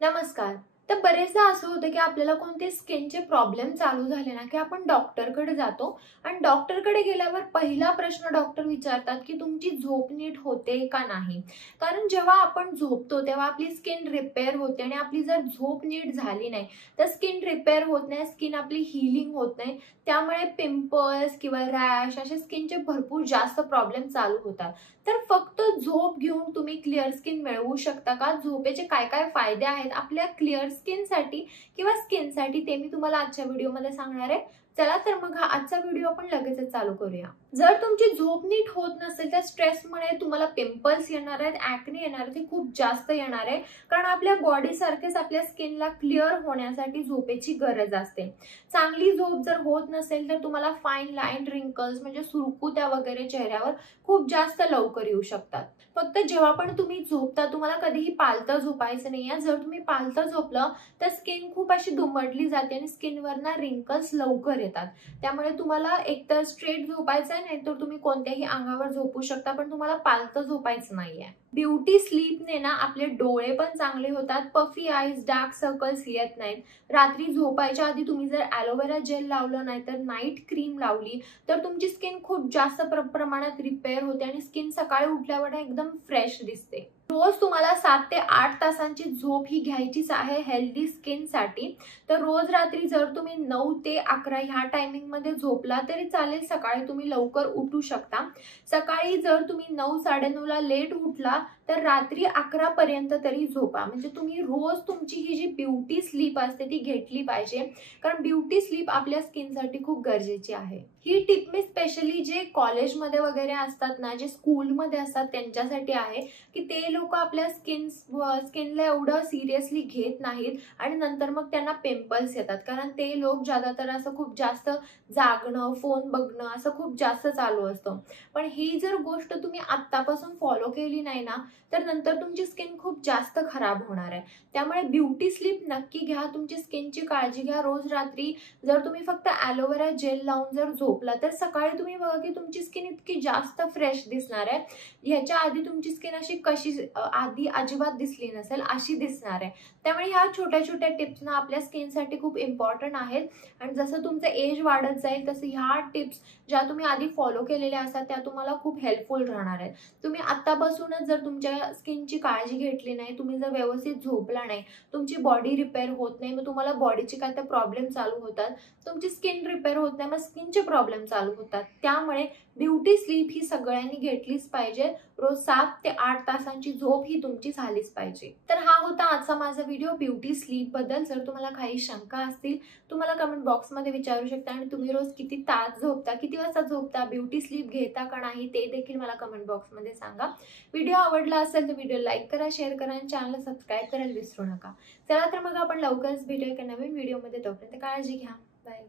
नमस्कार. तर बरेचदा असं होतं की आपल्याला कोणते स्किनचे प्रॉब्लेम चालू झाले ना की आपण डॉक्टरकडे जातो आणि डॉक्टरकडे गेल्यावर पहिला प्रश्न डॉक्टर विचारतात की तुमची झोप नीट होते का नाही. कारण जेव्हा आपण झोपतो तेव्हा आपली स्किन रिपेअर होते आणि आपली जर झोप नीट झाली नाही तर स्किन रिपेअर होत नाही, स्किन आपली हीलिंग होत नाही. त्यामुळे पिंपल्स किंवा रॅश असे स्किनचे भरपूर जास्त प्रॉब्लेम चालू होतात. तर फक्त झोप घेऊन तुम्ही क्लिअर स्किन मिळवू शकता का? झोपेचे काय काय फायदे आहेत आपल्या क्लिअर स्किनसाठी किंवा स्किनसाठी ते मी तुम्हाला आजच्या व्हिडिओमध्ये सांगणार आहे. चला तर मग हा आजचा व्हिडिओ आपण लगेचच चालू करूया. जर तुमची झोप नीट होत नसेल तर स्ट्रेसमुळे तुम्हाला पिंपल्स येणार आहेत, ॲक्ने येणार आहेत, खूप जास्त येणार आहे. कारण आपल्या बॉडी सारखेच आपल्या स्किनला क्लिअर होण्यासाठी झोपेची गरज असते. चांगली झोप जर होत नसेल तर तुम्हाला फाईन लाईन, रिंकल्स म्हणजे सुरकुत्या वगैरे चेहऱ्यावर खूप जास्त लवकर येऊ शकतात. फक्त जेव्हा पण तुम्ही झोपता तुम्हाला कधीही पालतं झोपायचं नाहीये. जर तुम्ही पालतं झोपलं तर स्किन खूप अशी दुमडली जाते आणि स्किनवर ना रिंकल्स लवकर येतात. त्यामुळे तुम्हाला एकतर स्ट्रेट झोपायचं आहे, नाही तर तुम्ही कोणत्याही अंगावर झोपू शकता, पण तुम्हाला पालतं झोपायचं नाहीये. ब्युटी स्लीपने ना आपले डोळे पण चांगले होतात, पफी आईज, डार्क सर्कल्स येत नाहीत. रात्री झोपायच्या आधी तुम्ही जर ॲलोवेरा जेल लावलं नाही तर नाईट क्रीम लावली तर तुमची स्किन खूप जास्त प्रमाणात रिपेअर होते आणि स्किन सकाळी उठल्यावर एकदम फ्रेश दिसते. रोज तुम्हाला 7 ते 8 तासांची झोप ही घ्यायचीच आहे हेल्दी स्किनसाठी. तर रोज रात्री जर तुम्ही 9 ते 11 ह्या टायमिंगमध्ये झोपला तरी चालेल, सकाळी तुम्ही लवकर उठू शकता. सकाळी जर तुम्ही 9-9:30 ला लेट उठला तर रात्री 11 पर्यंत तरी झोपा. म्हणजे तुम्ही रोज तुमची ही जी ब्युटी स्लीप असते ती घेतली पाहिजे, कारण ब्युटी स्लीप आपल्या स्किनसाठी खूप गरजेची आहे. ही टिप मी स्पेशली जे कॉलेजमध्ये वगैरे असतात ना, जे स्कूलमध्ये असतात त्यांच्यासाठी आहे की ते लोक आपल्या स्किनला एवढं सिरियसली घेत नाहीत आणि नंतर मग त्यांना पिंपल्स येतात. कारण ते लोक ज्यादातर असं खूप जास्त जागणं, फोन बघणं असं खूप जास्त चालू असतं. पण ही जर गोष्ट तुम्ही आत्तापासून फॉलो केली नाही ना तर नंतर तुमची स्किन खूप जास्त खराब होणार आहे. त्यामुळे ब्युटी स्लीप नक्की घ्या, तुमची स्किनची काळजी घ्या. रोज रात्री जर तुम्ही फक्त ॲलोवेरा जेल लावून जर झोपला तर सकाळी तुम्ही बघा की तुमची स्किन इतकी जास्त फ्रेश दिसणार आहे. ह्याच्या आधी तुमची स्किन अशी कशी आधी अजिबात दिसली नसेल अशी दिसणार आहे. त्यामुळे ह्या छोट्या छोट्या टिप्स ना आपल्या स्किनसाठी खूप इम्पॉर्टंट आहेत आणि जसं तुमचं एज वाढत जाईल तसं ह्या टिप्स ज्या तुम्ही आधी फॉलो केलेल्या असतात त्या तुम्हाला खूप हेल्पफुल राहणार आहेत. तुम्ही आत्तापासूनच जर तुमच्या स्किनची काळजी घेतली नाही, तुम्ही जर व्यवस्थित झोपला नाही, तुमची बॉडी रिपेअर होत नाही, मग तुम्हाला बॉडीचे काय तर प्रॉब्लेम चालू होतात. तुमची स्किन रिपेअर होत नाही, मग स्किनचे प्रॉब्लेम चालू होतात. त्यामुळे ब्युटी स्लीप ही सगळ्यांनी घेतलीच पाहिजे. रोज 7 ते 8 तासांची झोप ही तुमची झालीच पाहिजे. तर हा होता आजचा माझा व्हिडिओ ब्युटी स्लीप बद्दल. जर तुम्हाला काही शंका असतील तुम्हाला कमेंट बॉक्समध्ये विचारू शकता आणि तुम्ही रोज किती तास झोपता, किती वाजता झोपता, ब्युटी स्लीप घेता का नाही ते देखील मला कमेंट बॉक्समध्ये सांगा. व्हिडिओ आवडला असेल तर व्हिडिओ लाईक करा, शेअर करा आणि चॅनलला सबस्क्राईब करायला विसरू नका. चला तर मग आपण लवकरच भेटूया एका नवीन व्हिडिओमध्ये. तोपर्यंत काळजी घ्या. बाय.